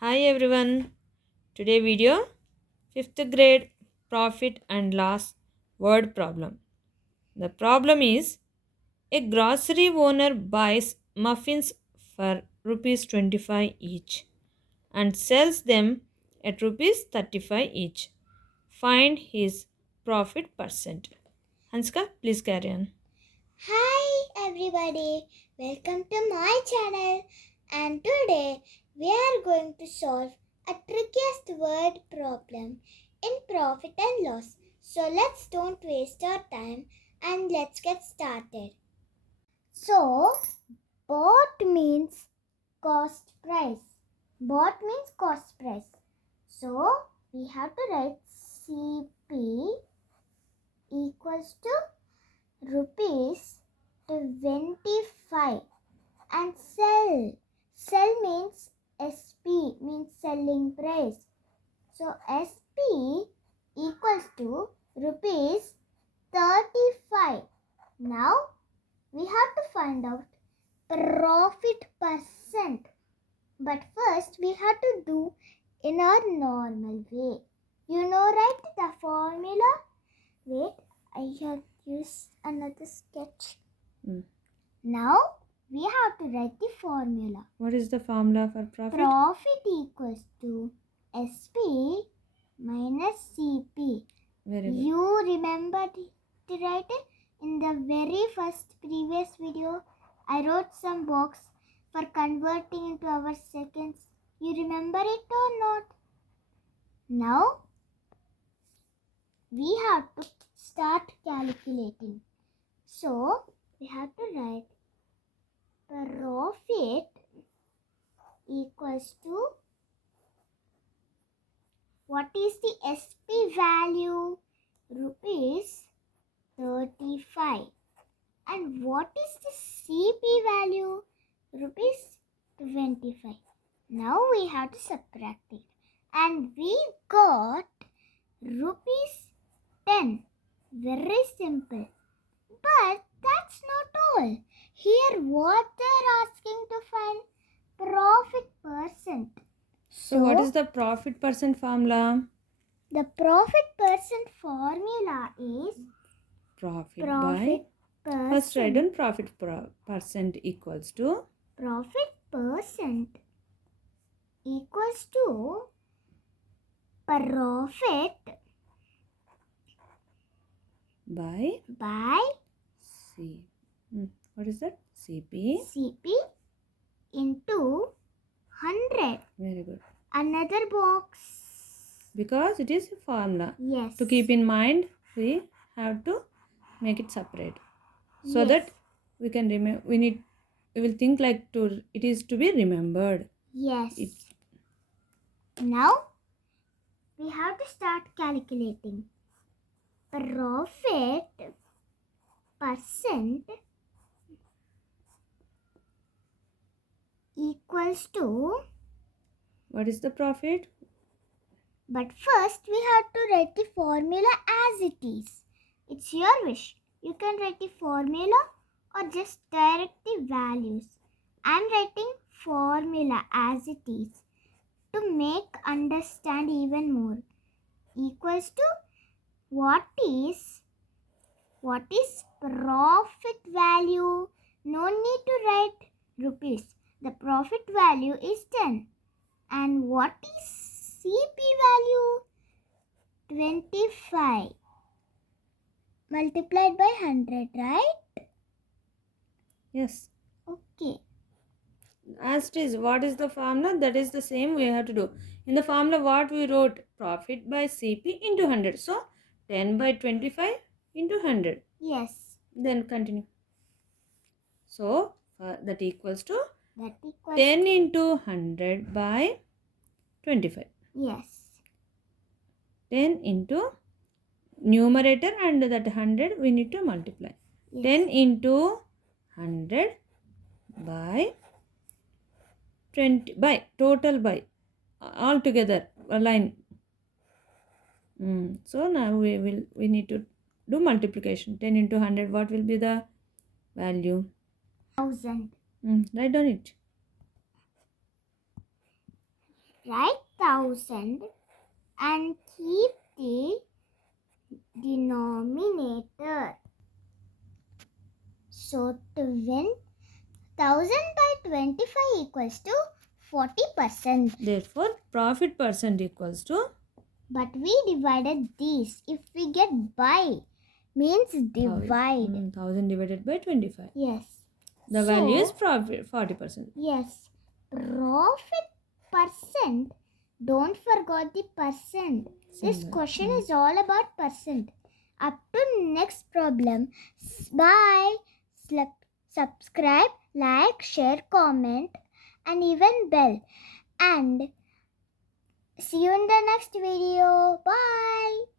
Hi everyone. Today video 5th grade profit and loss word problem. The problem is a grocery owner buys muffins for rupees 25 each and sells them at rupees 35 each. Find his profit percent. Hansika, please carry on. Hi everybody, welcome to my channel, and today we are going to solve a trickiest word problem in profit and loss. So let's don't waste our time and let's get started. So bought means cost price. Bought means cost price. So we have to write CP equals to rupees 25 and sell means SP means selling price, so SP equals to rupees 35. Now we have to find out profit percent, but first we have to do in our normal way. You know, right, the formula? Wait, I have used another sketch. Now we have to write the formula. What is the formula for profit? Profit equals to SP minus CP. Very good. You remember to write it? In the very first previous video, I wrote some box for converting into hours seconds. You remember it or not? Now we have to start calculating. So we have to write profit equals to, what is the SP value? Rupees 35. And what is the CP value? Rupees 25. Now we have to subtract it. And we got rupees 10. Very simple. But that's not all. Here what they're asking to find profit percent. So what is the profit percent formula? The profit percent formula is Profit by first write down profit percent equals to profit percent equals to profit by C. What is that? CP into 100. Very good. Another box. Because it is a formula. Yes. To keep in mind, we have to make it separate, so that we can remember. We will think like it is to be remembered. Yes. Now we have to start calculating. Profit percent equals to, what is the profit? But first we have to write the formula as it is. It's your wish. You can write the formula or just direct the values. I'm writing formula as it is to make understand even more. Equals to, what is profit value? No need to write rupees. The profit value is 10. And what is CP value? 25 multiplied by 100, right? Yes. Okay. As it is, what is the formula? That is the same we have to do. In the formula, what we wrote? Profit by CP into 100. So, 10 by 25 into 100. Yes. Then continue. So, that equals to 10 into 100 by 25. Yes. 10 into numerator and that 100 we need to multiply. Yes. 10 into 100 by 20 by total by all together a line. So now we need to do multiplication. 10 into 100, what will be the value? 1000. Write down it. Write 1000 and keep the denominator. So 1000 by 25 equals to 40%. Therefore, profit percent equals to. But we divided these. If we get by, means divide. 1000 divided by 25. Yes. The value is profit 40%. Yes. Profit percent. Don't forget the percent. This question is all about percent. Up to next problem. Bye. Subscribe, like, share, comment, and even bell. And see you in the next video. Bye.